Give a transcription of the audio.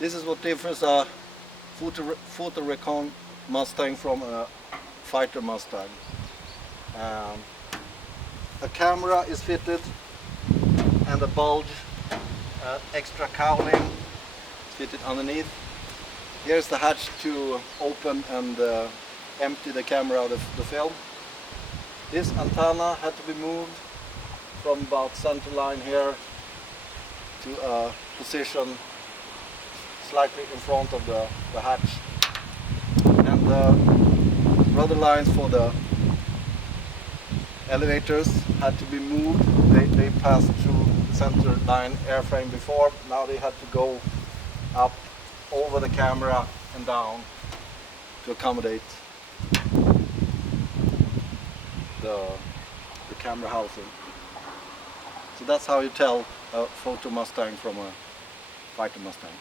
This is what difference a Photo Recon Mustang from a fighter Mustang. A camera is fitted and a bulge, extra cowling is fitted underneath. Here's the hatch to open and empty the camera of the film. This antenna had to be moved from about center line here to a position slightly in front of the hatch. And the rudder lines for the elevators had to be moved. They passed through the center line airframe before. Now they had to go up over the camera and down to accommodate the camera housing. So that's how you tell a Photo Mustang from a fighter Mustang.